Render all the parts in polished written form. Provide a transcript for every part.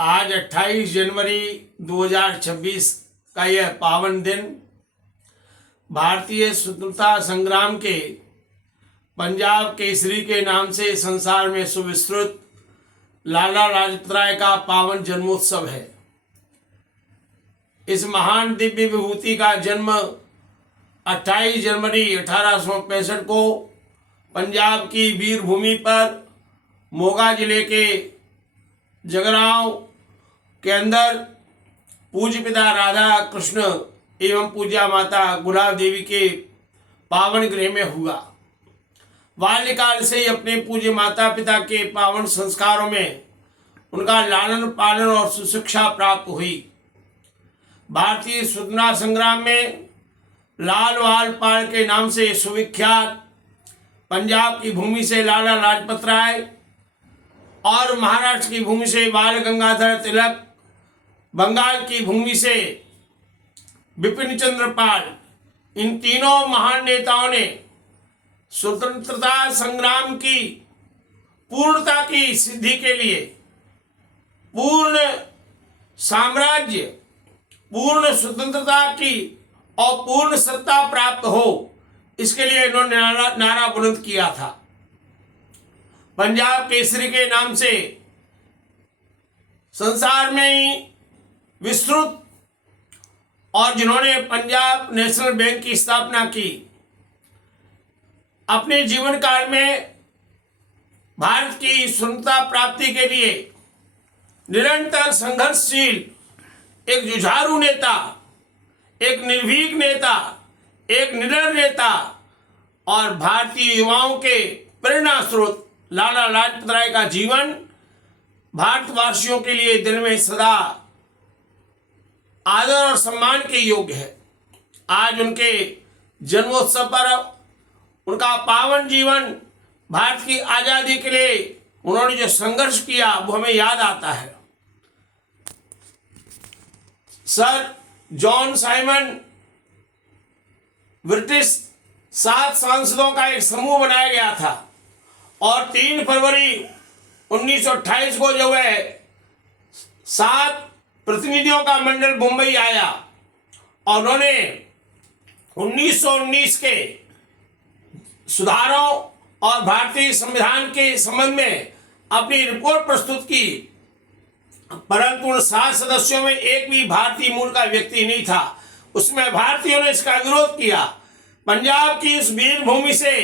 आज 28 जनवरी 2026 का यह पावन दिन भारतीय स्वतंत्रता संग्राम के पंजाब केसरी के नाम से संसार में सुविस्तृत लाला लाजपत राय का पावन जन्मोत्सव है। इस महान दिव्य विभूति का जन्म 28 जनवरी 1865 को पंजाब की वीर भूमि पर मोगा जिले के जगरांव के अंदर पूज्य पिता राधा कृष्ण एवं पूज्या माता गुलाब देवी के पावन गृह में हुआ। बाल्यकाल से ही अपने पूज्य माता पिता के पावन संस्कारों में उनका लालन पालन और सुशिक्षा प्राप्त हुई। भारतीय स्वतंत्रता संग्राम में लाल वाल पाल के नाम से सुविख्यात पंजाब की भूमि से लाला लाजपत राय और महाराष्ट्र की भूमि से बाल गंगाधर तिलक, बंगाल की भूमि से बिपिन चंद्र पाल, इन तीनों महान नेताओं ने स्वतंत्रता संग्राम की पूर्णता की सिद्धि के लिए पूर्ण साम्राज्य, पूर्ण स्वतंत्रता की और पूर्ण सत्ता प्राप्त हो, इसके लिए इन्होंने नारा बुलंद किया था। पंजाब केसरी के नाम से संसार में ही विस्तृत और जिन्होंने पंजाब नेशनल बैंक की स्थापना की, अपने जीवन काल में भारत की स्वतंत्रता प्राप्ति के लिए निरंतर संघर्षशील एक जुझारू नेता, एक निर्भीक नेता, एक निडर नेता और भारतीय युवाओं के प्रेरणा स्रोत लाला लाजपत राय का जीवन भारतवासियों के लिए दिल में सदा आदर और सम्मान के योग्य है। आज उनके जन्मोत्सव पर उनका पावन जीवन, भारत की आज़ादी के लिए उन्होंने जो संघर्ष किया वो हमें याद आता है। सर जॉन साइमन ब्रिटिश 7 सांसदों का एक समूह बनाया गया था और 3 फरवरी 1928 को जो है 7 प्रतिनिधियों का मंडल मुंबई आया और उन्होंने 1919 के सुधारों और भारतीय संविधान के संबंध में अपनी रिपोर्ट प्रस्तुत की, परंतु उन 7 सदस्यों में एक भी भारतीय मूल का व्यक्ति नहीं था। उसमें भारतीयों ने इसका विरोध किया। पंजाब की उस वीर भूमि से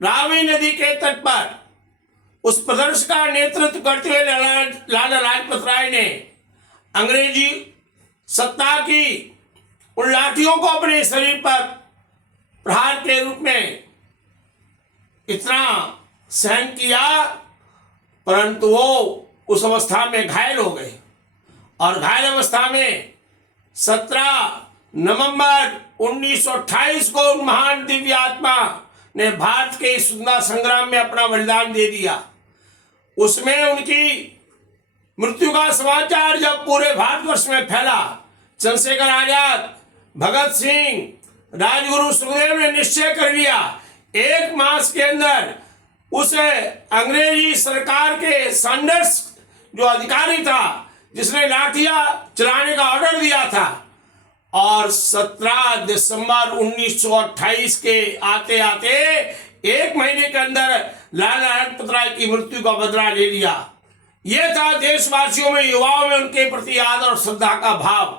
रावी नदी के तट पर उस प्रदर्शन का नेतृत्व करते हुए लाला लाजपत राय ने अंग्रेजी सत्ता की उन लाठियों को अपने शरीर पर प्रहार के रूप में इतना सहन किया, परंतु वो उस अवस्था में घायल हो गए और घायल अवस्था में 17 नवंबर 1928 को महान दिव्य आत्मा ने भारत के स्वतंत्रता संग्राम में अपना बलिदान दे दिया। उसमें उनकी मृत्यु का समाचार जब पूरे भारतवर्ष में फैला, चंद्रशेखर आजाद, भगत सिंह, राजगुरु सुखदेव ने निश्चय कर लिया 1 मास के अंदर उस अंग्रेजी सरकार के सैंडर्स जो अधिकारी था, जिसने लाठियां चलाने का ऑर्डर दिया था, और 17 दिसंबर 1928 के आते आते 1 महीने के अंदर लाला लाजपत राय की मृत्यु का बदला ले लिया। यह था देशवासियों में, युवाओं में उनके प्रति आदर और श्रद्धा का भाव।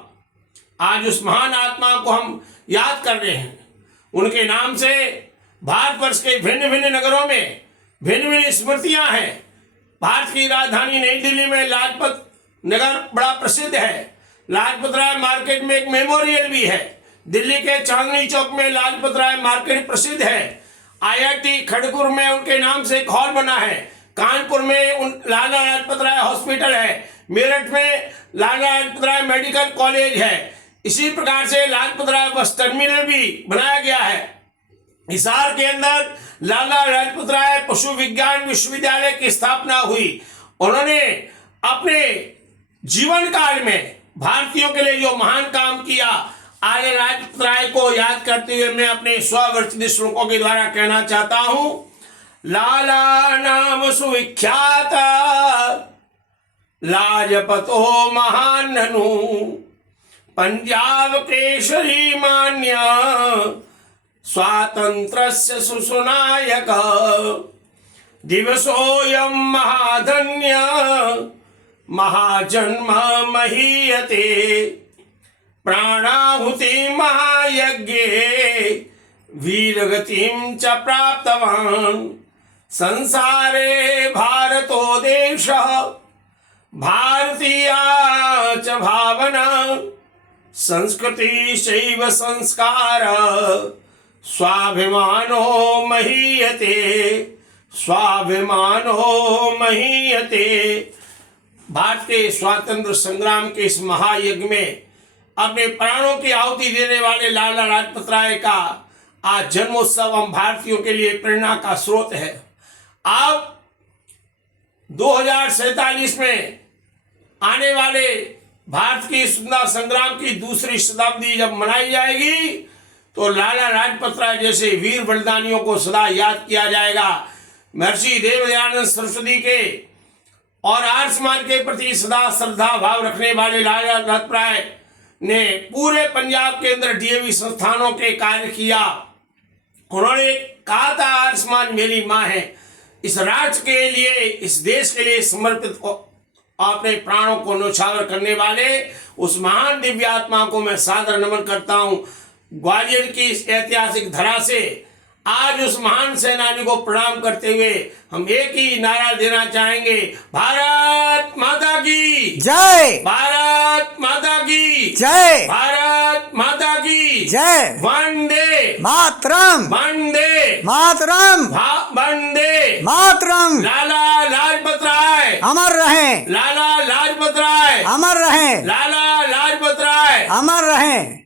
आज उस महान आत्मा को हम याद कर रहे हैं। उनके नाम से भारतवर्ष के भिन्न भिन्न नगरों में भिन्न भिन्न स्मृतियां हैं। भारत की राजधानी नई दिल्ली में लाजपत नगर बड़ा प्रसिद्ध है। लाजपत राय मार्केट में एक मेमोरियल भी है। दिल्ली के चांदनी चौक में लाजपत राय मार्केट प्रसिद्ध है। IIT खड़गपुर में उनके नाम से एक हॉल बना है। कानपुर में लाला लाजपत राय हॉस्पिटल है। मेरठ में लाला लाजपत राय मेडिकल कॉलेज है। इसी प्रकार से लाजपत राय बस टर्मिनल भी बनाया गया है। हिसार के अंदर लाला लाजपत राय पशु विज्ञान विश्वविद्यालय की स्थापना हुई। उन्होंने अपने जीवन काल में भारतीयों के लिए जो महान काम किया, लाला लाजपत राय को याद करते हुए मैं अपने स्वविरचित श्लोकों के द्वारा कहना चाहता हूं। लाला नाम सुविख्यात लाजपतो महाननु पंजाब केसरी मान्य स्वातंत्रस्य सुसुनायक दिवसोऽयं महाधन्य महाजन्म महीयते प्राणाहुति महायज्ञे वीरगतिं च प्राप्तवान् संसारे भारतो देशः भारतीया च भावना संस्कृति शैव संस्कार स्वाभिमानो महीयते स्वाभिमानो महीयते। भारत के स्वातंत्र संग्राम के इस महायज्ञ में अपने प्राणों की आहुति देने वाले लाला लाजपत राय का आज जन्मोत्सव हम भारतीयों के लिए प्रेरणा का स्रोत है। अब 2047 में आने वाले भारत की स्वतंत्रता संग्राम की दूसरी शताब्दी जब मनाई जाएगी तो लाला लाजपत राय जैसे वीर बलिदानियों को सदा याद किया जाएगा। महर्षि देवदयानंद सरस्वती के और आर्य समाज के प्रति सदा श्रद्धा भाव रखने वाले लाला लाजपत राय ने पूरे पंजाब के अंदर डीएवी संस्थानों के कार्य किया। उन्होंने कहा था आर्य समाज मेरी माँ है। इस राष्ट्र के लिए इस देश के लिए समर्पित अपने प्राणों को न्यौछावर करने वाले उस महान दिव्य आत्मा को मैं सादर नमन करता हूँ। ग्वालियर की इस ऐतिहासिक धरा से आज उस महान सेनानी को प्रणाम करते हुए हम एक ही नारा देना चाहेंगे, भारत माता की जय, भारत माता की जय, भारत माता की जय, वंदे मातरम, वंदे मातरम, वंदे मातरम। लाला लाजपत राय अमर रहें, लाला लाजपत राय अमर रहें, लाला लाजपत राय अमर रहें।